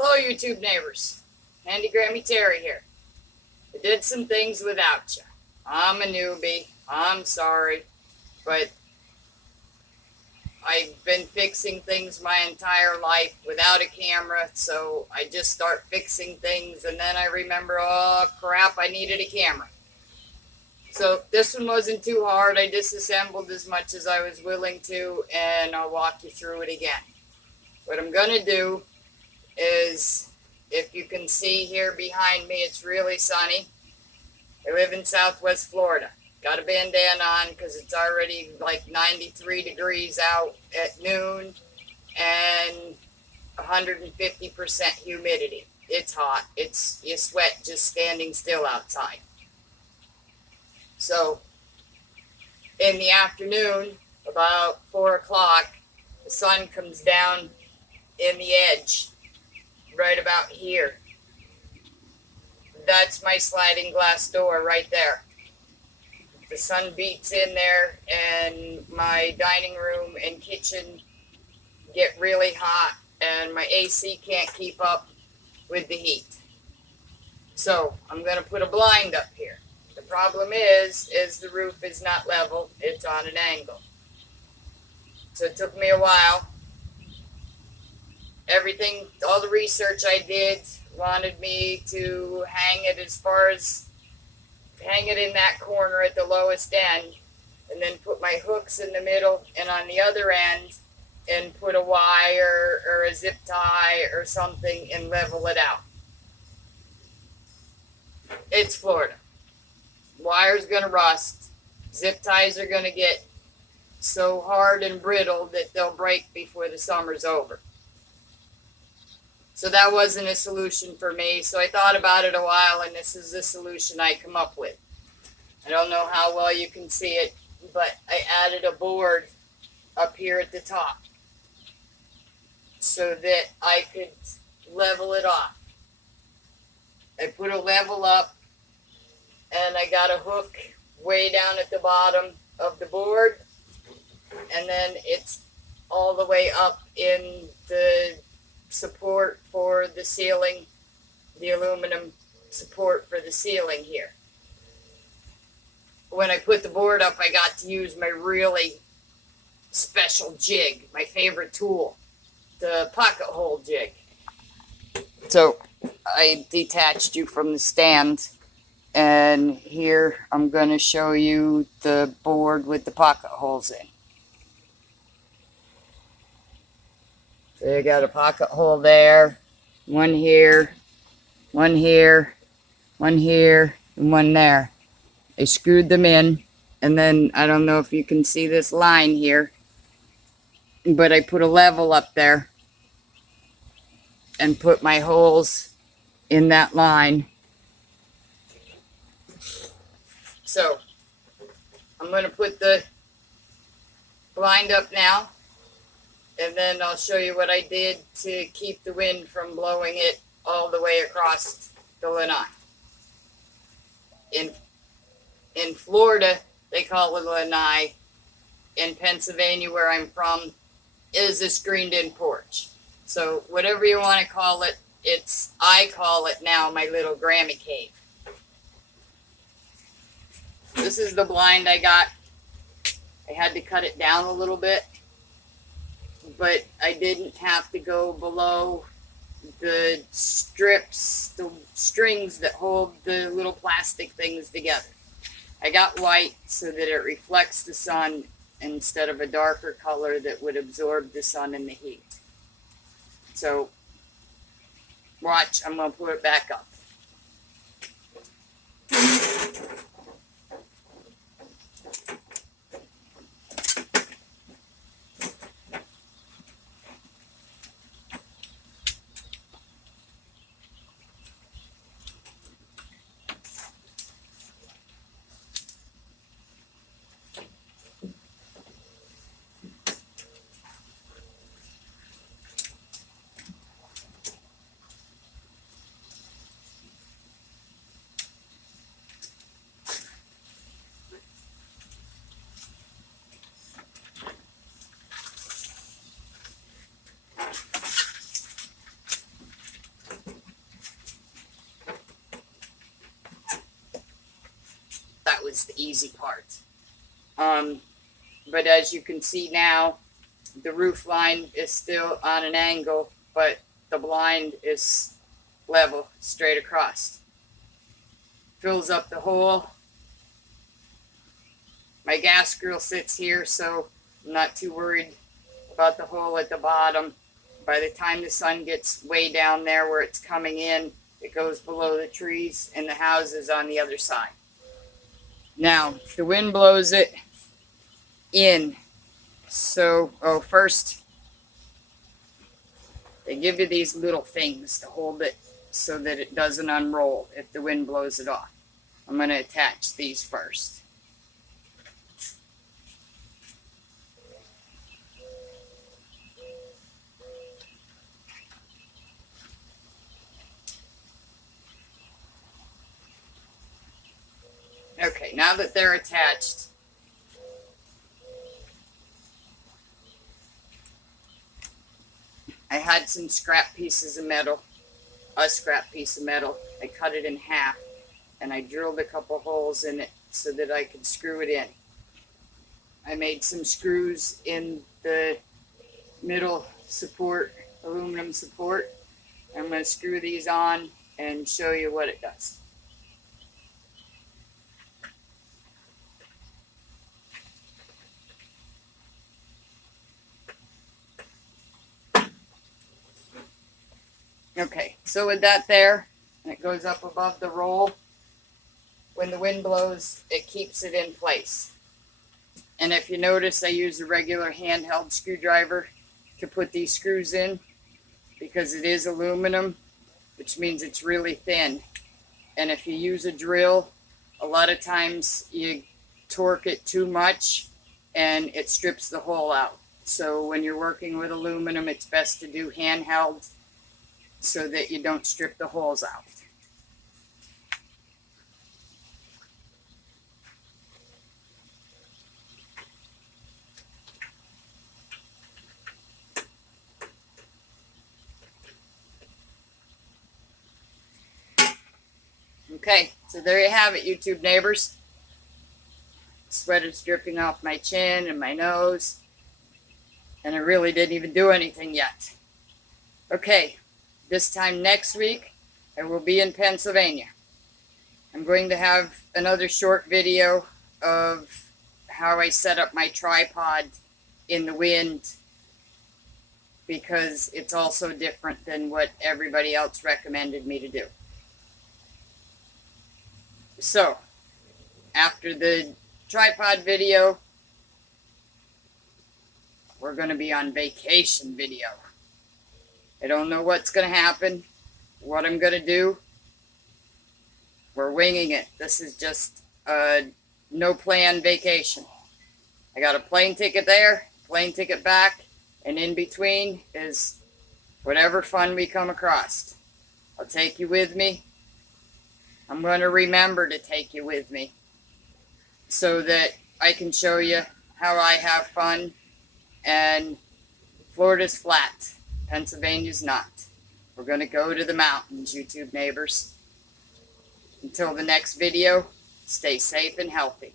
Hello, YouTube neighbors. Handy Grammy Terry here. I did some things without you. I'm a newbie. I'm sorry. But I've been fixing things my entire life without a camera, so I just start fixing things and then I remember, oh crap, I needed a camera. So this one wasn't too hard. I disassembled as much as I was willing to, and I'll walk you through it again. What I'm going to do is, if you can see here behind me, it's really sunny. I live in Southwest Florida. Got a bandana on because it's already like 93 degrees out at noon and 150% humidity. It's hot. You sweat just standing still outside. So in the afternoon, about 4 o'clock, the sun comes down in the edge, right about here. That's my sliding glass door right there. The sun beats in there and my dining room and kitchen get really hot and my AC can't keep up with the heat. So I'm going to put a blind up here. The problem is the roof is not level, it's on an angle. So it took me a while. All the research I did wanted me to hang it in that corner at the lowest end, and then put my hooks in the middle and on the other end, and put a wire or a zip tie or something and level it out. It's Florida. Wire's gonna rust. Zip ties are gonna get so hard and brittle that they'll break before the summer's over. So that wasn't a solution for me. So I thought about it a while, and this is the solution I come up with. I don't know how well you can see it, but I added a board up here at the top so that I could level it off. I put a level up, and I got a hook way down at the bottom of the board, and then it's all the way up in the support for the ceiling, the aluminum support for the ceiling here. When I put the board up, I got to use my really special jig, my favorite tool, the pocket hole jig. So I detached you from the stand, and here I'm going to show you the board with the pocket holes in. So you got a pocket hole there, one here, one here, one here, and one there. I screwed them in, and then I don't know if you can see this line here, but I put a level up there and put my holes in that line. So I'm going to put the blind up now, and then I'll show you what I did to keep the wind from blowing it all the way across the lanai. In Florida, they call it a lanai. In Pennsylvania, where I'm from, is a screened-in porch. So whatever you want to call it, I call it now my little Grammy cave. This is the blind I got. I had to cut it down a little bit, but I didn't have to go below the strips, the strings that hold the little plastic things together. I got white so that it reflects the sun instead of a darker color that would absorb the sun and the heat. So watch, I'm going to put it back up. is the easy part. But as you can see now, the roof line is still on an angle, but the blind is level straight across. Fills up the hole. My gas grill sits here, so I'm not too worried about the hole at the bottom. By the time the sun gets way down there where it's coming in, it goes below the trees and the houses on the other side. Now, the wind blows it in. So, first, they give you these little things to hold it so that it doesn't unroll if the wind blows it off. I'm going to attach these first. Okay, now that they're attached, I had some scrap pieces of metal, a scrap piece of metal. I cut it in half and I drilled a couple holes in it so that I could screw it in. I made some screws in the middle support, aluminum support. I'm going to screw these on and show you what it does. Okay, so with that there, and it goes up above the roll, when the wind blows, it keeps it in place. And if you notice, I use a regular handheld screwdriver to put these screws in because it is aluminum, which means it's really thin. And if you use a drill, a lot of times you torque it too much and it strips the hole out. So when you're working with aluminum, it's best to do handheld so that you don't strip the holes out. Okay, so there you have it, YouTube neighbors. Sweat is dripping off my chin and my nose, and I really didn't even do anything yet. Okay, this time next week, I will be in Pennsylvania. I'm going to have another short video of how I set up my tripod in the wind because it's also different than what everybody else recommended me to do. So, after the tripod video, we're going to be on vacation video. I don't know what's going to happen, what I'm going to do. We're winging it. This is just a no-plan vacation. I got a plane ticket there, plane ticket back, and in between is whatever fun we come across. I'll take you with me. I'm going to remember to take you with me so that I can show you how I have fun. And Florida's flat. Pennsylvania's not. We're going to go to the mountains, YouTube neighbors. Until the next video, stay safe and healthy.